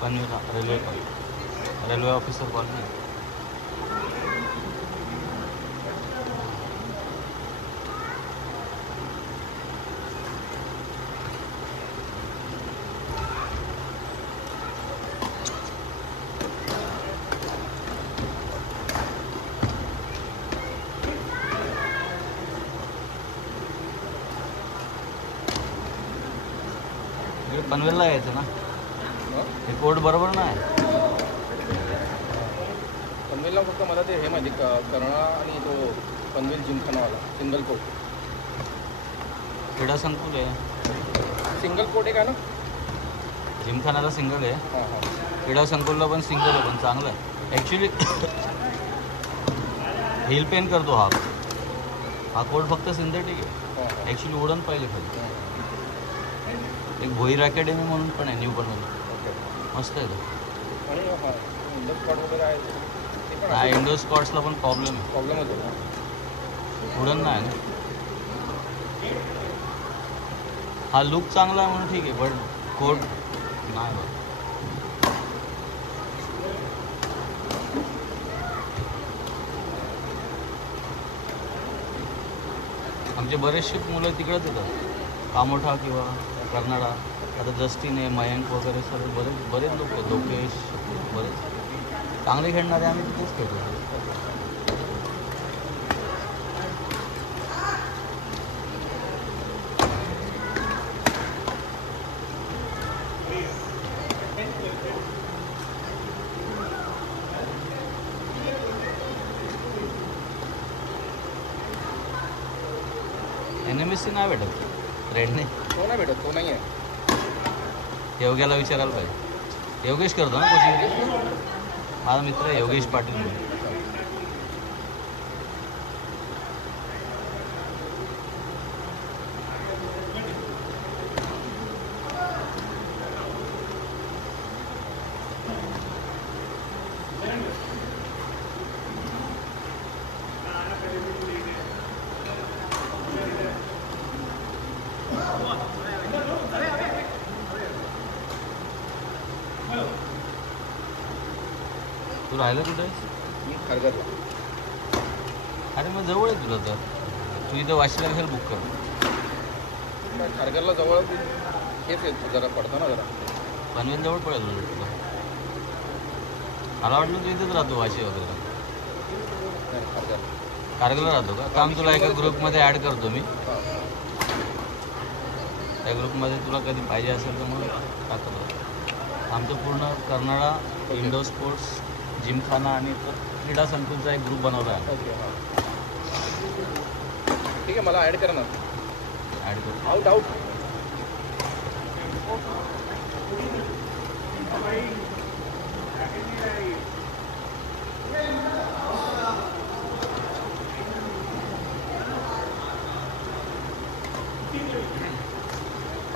Panvel railway officer colony. पनवेलला यायचं ना, हे कोड बरोबर नाही. पनवेलला फक्त मला ते हे माहिती कर्नाळा आणि तो पनवेल जिमखानावाला सिंगल कोट. क्रीडा संकुल आहे, सिंगल कोट आहे का ना. जिमखानाला सिंगल आहे, क्रीडा संकुलला पण सिंगल आहे, पण चांगलं आहे ॲक्च्युली. हिल पेन करतो हा कोड फक्त सिंथेटिक आहे ॲक्च्युली. वुडन पाहिजे खाली. एक भोईर अकॅडमी म्हणून पण आहे न्यू बनवलं, मस्त आहे तो. हा इंडोर स्कॉट्सला पण प्रॉब्लेम होतो, वुडन नाही ना. हा लुक चांगला आहे म्हणून ठीक आहे, बट कोड नाही बघ. आमचे बरेचसे मुलं तिकडेच येतात, कामोठा किंवा कर्नाळा. आता जस्टिन आहे, मयंक वगैरे सर्व बरेच लोक आहेत, लोकेश बरेच चांगले खेळणारे आम्ही तिथेच खेळतो. NMSC नाही भेटत रेडने, तो नाही भेटत, तो नाही आहे. योग्याला विचारायला पाहिजे. योगेश करतो ना कोचिंग, माझा मित्र आहे योगेश पाटील म्हणून. तू राहिलं कुठे? मी खारघरला. अरे मग जवळ आहे तुला, तर तू इथं वाशीला कशाला बुक कर. खारघरला जवळ हेच आहे, जरा पडतं ना जरा. पनवेल जवळ पडेल तुला. मला वाटलं तू इथेच राहतो वाशी वगैरे. कारगरला राहतो का? काम तुला एका ग्रुपमध्ये ॲड करतो मी. त्या ग्रुपमध्ये तुला कधी पाहिजे असेल तर मग टाकतो. आमचं पूर्ण कर्नाळा इंडोर स्पोर्ट्स जिमखाना आणि क्रीडा संकुलचा एक ग्रुप बनवला आहे. ठीक आहे, मला ॲड करा ना. ॲड कर. Out out.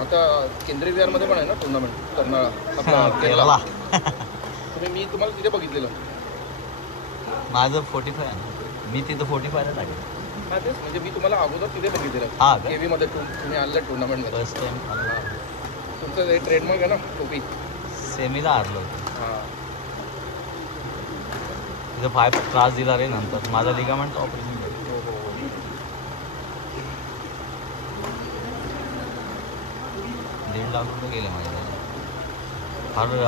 आता केंद्रीय विहारमध्ये पण आहे ना टुर्नामेंट कर्नाळा केरला. मी तुम्हाला तिथे बघितलेलं. माझं 45 आहे, मी तिथं 45ला टाकेल. हां तेच, म्हणजे मी तुम्हाला अगोदर तिथे बघितलेलं. हां केवीमध्ये तुम्ही आणलं टुर्नामेंटमध्ये फर्स्ट टाइम. तुमचं हे ट्रेडमार्क आहे ना टोपी. सेमीला हारलो होतो. हां तिथं 5 त्रास दिला रे. नंतर माझा लिगामेंट ऑपरेशन झालं. 1.5 लाख रुपये गेले माझ्या.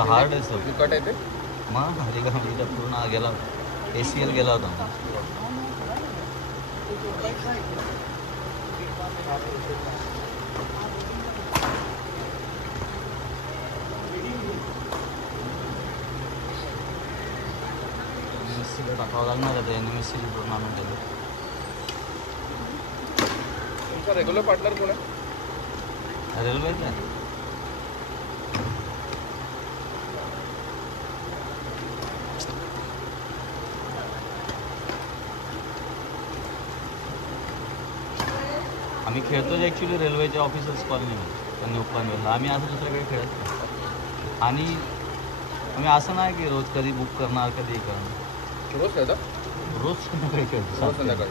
हार्ड आहे सर. कट आहे ते मग लिगामेंट पूर्ण गेला होता. ACL गेला होता. NMSC टाकावं लागणार आहे, NMSC करून आणून दिलं. तुमचा रेग्युलर पार्टनर कोण आहे? रेल्वेच आहे. आम्ही खेळतो ॲक्च्युली रेल्वेच्या ऑफिसर्स कॉलनीमध्ये, त्यांनी पनवेलला. आम्ही असं दुसऱ्याकडे खेळत नाही. आणि आम्ही असं नाही की रोज कधी बुक करणार कधी करणार. रोज खेळता? रोज संध्याकाळी खेळतो. रोज संध्याकाळी.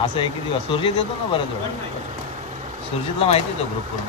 असं आहे की दिवस सुरजित येतो ना बऱ्याच वेळा. सुरजितला माहिती आहे तो ग्रुप पूर्ण.